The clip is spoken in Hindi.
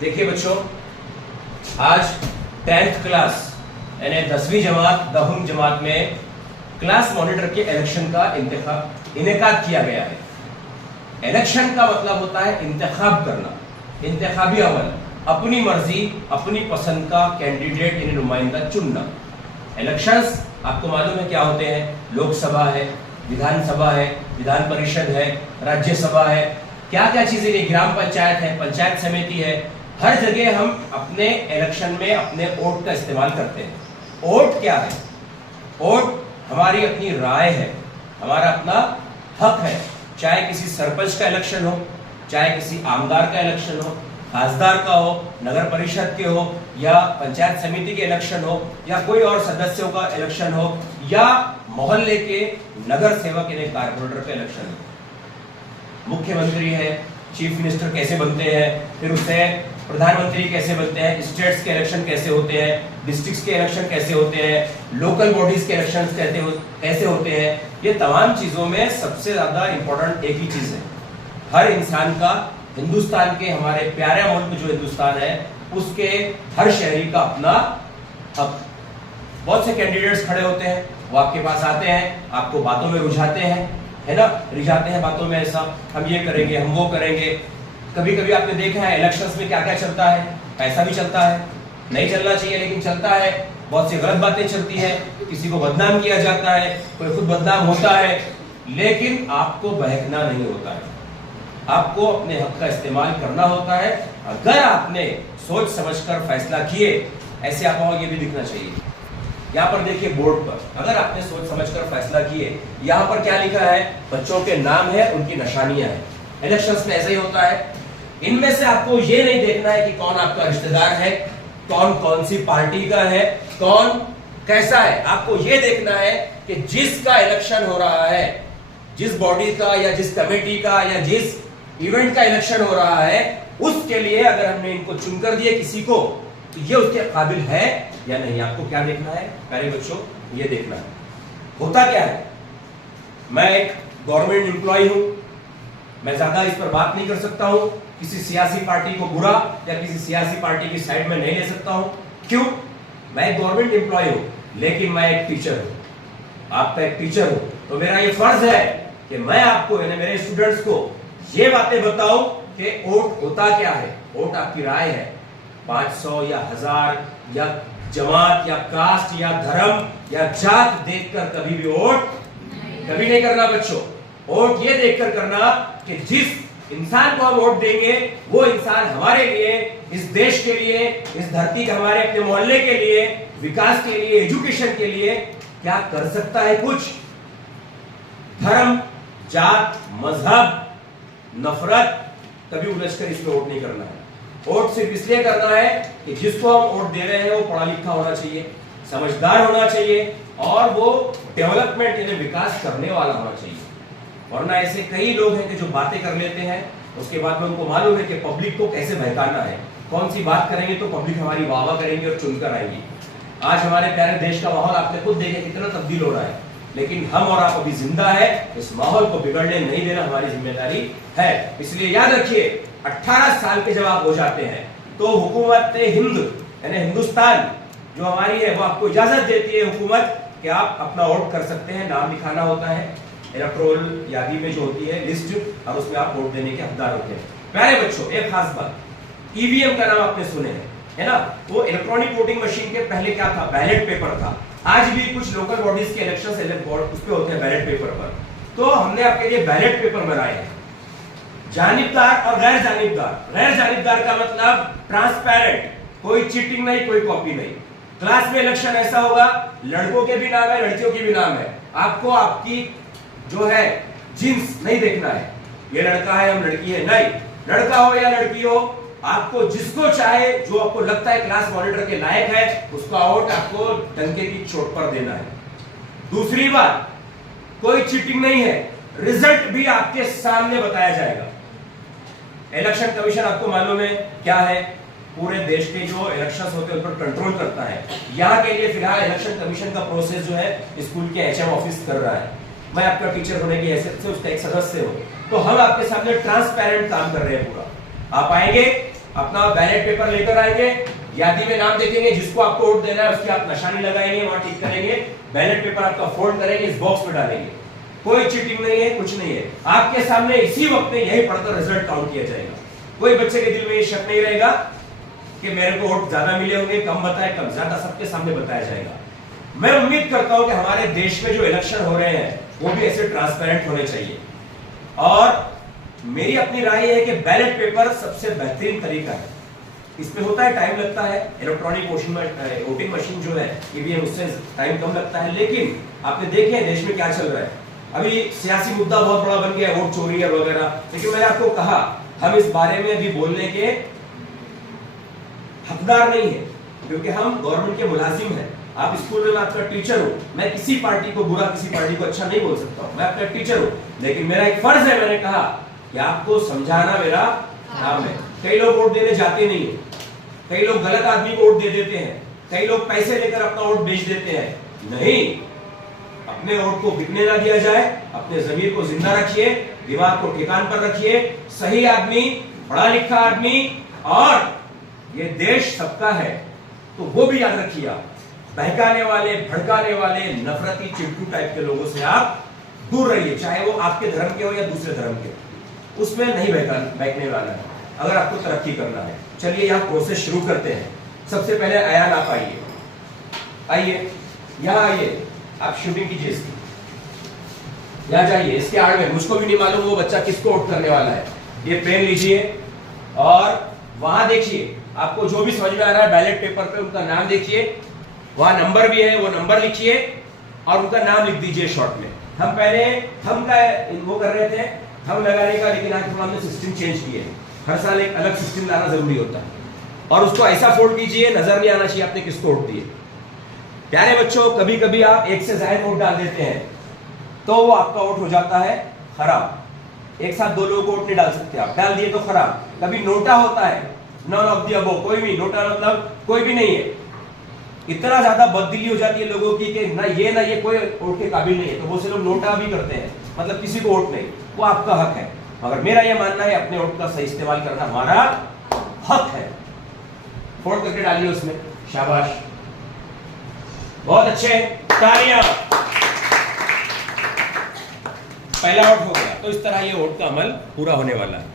देखिए बच्चों, आज 10th क्लास यानी 10वीं जमात दहुम जमात में क्लास मॉनिटर के इलेक्शन का इनेकाद किया गया है। इलेक्शन का मतलब होता है इंतखाब करना, इंतखाबी अमल, अपनी मर्जी अपनी पसंद का कैंडिडेट यानी नुमाइंदा चुनना। इलेक्शंस आपको मालूम है क्या होते हैं? लोकसभा है, विधानसभा है, विधान परिषद है, राज्यसभा है, क्या क्या चीजें, ग्राम पंचायत है, पंचायत समिति है। हर जगह हम अपने इलेक्शन में अपने वोट का इस्तेमाल करते हैं। वोट क्या है? वोट हमारी अपनी राय है, हमारा अपना हक है। चाहे किसी सरपंच का इलेक्शन हो, चाहे किसी आमदार का इलेक्शन हो, खासदार का हो, नगर परिषद के हो, या पंचायत समिति के इलेक्शन हो, या कोई और सदस्यों का इलेक्शन हो, या मोहल्ले के नगर सेवक यानी कारपोरेटर का इलेक्शन हो। मुख्यमंत्री है, चीफ मिनिस्टर कैसे बनते हैं, फिर उससे प्रधानमंत्री कैसे बनते हैं, स्टेट्स के इलेक्शन कैसे होते हैं, डिस्ट्रिक्ट्स के इलेक्शन कैसे होते हैं, लोकल बॉडीज के इलेक्शन कैसे होते हैं। ये तमाम चीजों में सबसे ज्यादा इंपॉर्टेंट एक ही चीज है, हर इंसान का, हिंदुस्तान के हमारे प्यारे मुल्क जो हिंदुस्तान है उसके हर शहरी का अपना हक। बहुत से कैंडिडेट्स खड़े होते हैं, वो आपके पास आते हैं, आपको बातों में रुझाते हैं, है ना, रिझाते हैं बातों में, ऐसा हम ये करेंगे, हम वो करेंगे। कभी कभी आपने देखा है इलेक्शंस में क्या क्या चलता है, पैसा भी चलता है, नहीं चलना चाहिए लेकिन चलता है, बहुत सी गलत बातें चलती है, किसी को बदनाम किया जाता है, कोई खुद बदनाम होता है, लेकिन आपको बहकना नहीं होता है, आपको अपने हक का इस्तेमाल करना होता है। अगर आपने सोच समझकर फैसला किए, ऐसे आप ये भी दिखना चाहिए। यहाँ पर देखिए बोर्ड पर, अगर आपने सोच समझकर फैसला किए, यहाँ पर क्या लिखा है? बच्चों के नाम है, उनकी निशानियां हैं। इलेक्शंस में ऐसा ही होता है। इनमें से आपको ये नहीं देखना है कि कौन आपका रिश्तेदार है, कौन कौन सी पार्टी का है, कौन कैसा है। आपको ये देखना है कि जिसका इलेक्शन हो रहा है, जिस बॉडी का या जिस कमेटी का या जिस इवेंट का इलेक्शन हो रहा है, उसके लिए अगर हमने इनको चुनकर दिए किसी को, तो ये उसके काबिल है या नहीं। आपको क्या देखना है प्यारे बच्चों? ये देखना है। होता क्या है, मैं एक गवर्नमेंट एम्प्लॉय हूं, मैं ज्यादा इस पर बात नहीं कर सकता हूं, किसी सियासी पार्टी को बुरा या किसी सियासी पार्टी की साइड में नहीं ले सकता हूं। क्यों? मैं एक गवर्नमेंट एम्प्लॉय हूं, लेकिन मैं एक टीचर हूं, आपका एक टीचर हूं, तो मेरा ये फर्ज है कि मैं आपको यानी मेरे स्टूडेंट्स को ये बातें बताऊं कि वोट होता क्या है। वोट आपकी राय है, 500 या 1000 या जमात या कास्ट या धर्म या जात देखकर कभी भी वोट कभी नहीं करना बच्चों। वोट ये देखकर करना कि जिस इंसान को हम वोट देंगे वो इंसान हमारे लिए, इस देश के लिए, इस धरती के, हमारे अपने मोहल्ले के लिए, विकास के लिए, एजुकेशन के लिए क्या कर सकता है। कुछ धर्म, जात, मजहब, नफरत कभी उलझकर इस पे वोट नहीं करना है। वोट सिर्फ इसलिए करना है कि जिसको हम वोट दे रहे हैं वो पढ़ा लिखा होना चाहिए, समझदार होना चाहिए, और वो डेवलपमेंट यानी विकास करने वाला होना चाहिए। वरना ऐसे कई लोग हैं कि जो बातें कर लेते हैं, उसके बाद में उनको मालूम है कि पब्लिक को कैसे बहकाना है, कौन सी बात करेंगे तो पब्लिक हमारी वाह वाह करेंगे और चुनकर आएंगी। आज हमारे प्यारे देश का माहौल आपने खुद देखे कितना तब्दील हो रहा है, लेकिन हम और आप अभी जिंदा है, इस माहौल को बिगड़ने नहीं देना हमारी जिम्मेदारी है। इसलिए याद रखिए, 18 साल के जब आप हो जाते हैं तो हुकूमत हिंद यानी हिंदुस्तान जो हमारी है वो आपको इजाजत देती है, हुकूमत, कि आप अपना वोट कर सकते हैं। नाम लिखाना होता है इलेक्टोरल यादी में जो होती है लिस्ट, और उसमें आप वोट देने के हकदार होते हैं। प्यारे बच्चों, एक खास बात, ईवीएम का नाम आपने सुने हैं, है ना? वो इलेक्ट्रॉनिक वोटिंग मशीन के पहले क्या था? बैलेट पेपर था। आज भी कुछ लोकल बॉडीज के इलेक्शन उस पे होते हैं बैलेट पेपर पर। तो हमने आपके लिए बैलेट पेपर बनाए हैं, जानिबदार और गैर जानिबदार। गैर जानिबदार का मतलब ट्रांसपेरेंट, कोई चीटिंग नहीं, कोई कॉपी नहीं। क्लास में इलेक्शन ऐसा होगा, लड़कों के भी नाम है, लड़कियों के भी नाम है। आपको आपकी जो है जींस नहीं देखना है, ये लड़का है हम लड़की है, नहीं, लड़का हो या लड़की हो, आपको जिसको चाहे, जो आपको लगता है क्लास मॉनिटर के लायक है, उसका वोट आपको डंके की चोट पर देना है। दूसरी बात, कोई चीटिंग नहीं है, रिजल्ट भी आपके सामने बताया जाएगा। इलेक्शन कमीशन आपको मालूम है क्या है? पूरे देश के जो इलेक्शंस होते हैं उन पर कंट्रोल करता है। यहाँ के लिए फिलहाल इलेक्शन कमीशन का प्रोसेस जो है स्कूल के एचएम ऑफिस कर रहा है। मैं आपका टीचर होने की हैसियत से उसका एक सदस्य हूँ, तो हम आपके सामने ट्रांसपेरेंट काम कर रहे हैं पूरा। आप आएंगे, अपना बैलेट पेपर लेकर आएंगे, यादी में नाम देखेंगे, जिसको आपको वोट देना है उसकी आप निशानी लगाएंगे, वहां टिक करेंगे, बैलेट पेपर आपका फोल्ड करेंगे, इस बॉक्स में डालेंगे। कोई चीटिंग नहीं है, कुछ नहीं है। आपके सामने इसी वक्त में यही पढ़कर रिजल्ट काउंट किया जाएगा। कोई बच्चे के दिल में ये शक नहीं रहेगा कि मेरे को वोट ज्यादा मिले होंगे, कम बताए, कम ज्यादा, सबके सामने बताया जाएगा। मैं उम्मीद करता हूं कि हमारे देश में जो इलेक्शन हो रहे हैं वो भी ऐसे ट्रांसपेरेंट होने चाहिए। और मेरी अपनी राय है कि बैलेट पेपर सबसे बेहतरीन तरीका है। इसमें होता है टाइम लगता है, इलेक्ट्रॉनिक वोटिंग मशीन जो है ईवीएम, उससे टाइम कम लगता है, लेकिन आपने देखे देश में क्या चल रहा है। अभी सियासी मुद्दा बहुत बड़ा बन गया है, वोट चोरी है वगैरह, लेकिन मैंने आपको कहा हम इस बारे में अभी बोलने के हकदार नहीं है, क्योंकि हम गवर्नमेंट के मुलाजिम हैं। आप स्कूल में, मैं आपका टीचर हूं, मैं किसी पार्टी को बुरा, किसी पार्टी को अच्छा नहीं बोल सकता हूं, मैं आपका टीचर हूं, लेकिन मेरा एक फर्ज है, मैंने कहा कि आपको समझाना मेरा काम है। कई लोग वोट देने जाते नहीं है, कई लोग गलत आदमी को वोट दे देते हैं, कई लोग पैसे लेकर अपना वोट बेच देते हैं। नहीं, अपने वोट को बिकने ना दिया जाए, अपने जमीर को जिंदा रखिए, दिमाग को ठिकान पर रखिए। सही आदमी, पढ़ा लिखा आदमी, और ये देश सबका है, तो वो भी याद रखिए। आप बहकाने वाले, भड़काने वाले, नफरती, चिड़कू टाइप के लोगों से आप दूर रहिए, चाहे वो आपके धर्म के हो या दूसरे धर्म के, उसमें नहीं बहकने वाला है अगर आपको तरक्की करना है। चलिए यहाँ प्रोसेस शुरू करते हैं। सबसे पहले अयान आप आइए, आइए यहाँ आइए, आप शूटिंग कीजिए इसकी, यहाँ जाइए, इसके आड़ में मुझको भी नहीं मालूम वो बच्चा किसको वोट करने वाला है। ये पेन लीजिए और वहां देखिए, आपको जो भी समझ में आ रहा है बैलेट पेपर पे उनका नाम देखिए, वहां नंबर भी है, वो नंबर लिखिए और उनका नाम लिख दीजिए शॉर्ट में। हम पहले थंब का वो कर रहे थे, थंब लगाने का, लेकिन आज थोड़ा हमने सिस्टम चेंज किया है। हर साल एक अलग सिस्टम लाना जरूरी होता है, और उसको ऐसा फोल्ड कीजिए नजर नहीं आना चाहिए आपने किसको वोट दिए। प्यारे बच्चों, कभी कभी आप एक से ज्यादा वोट डाल देते हैं तो वो आपका वोट हो जाता है खराब। एक साथ दो लोगों को वोट नहीं डाल सकते, आप डाल दिए तो खराब। कभी नोटा होता है, नॉन ऑफ द अबव, कोई भी नोटा मतलब कोई भी नहीं है। इतना ज्यादा बददिली हो जाती है लोगों की कि ना ये कोई वोट के काबिल नहीं है, तो वो से लोग नोटा भी करते हैं, मतलब किसी को वोट नहीं। वो आपका हक है, मगर मेरा यह मानना है अपने वोट का सही इस्तेमाल करना हमारा हक है। फोल्ड करके डालिए उसमें, शाबाश, बहुत अच्छे, तालियां। पहला वोट हो गया, तो इस तरह ये वोट का अमल पूरा होने वाला है।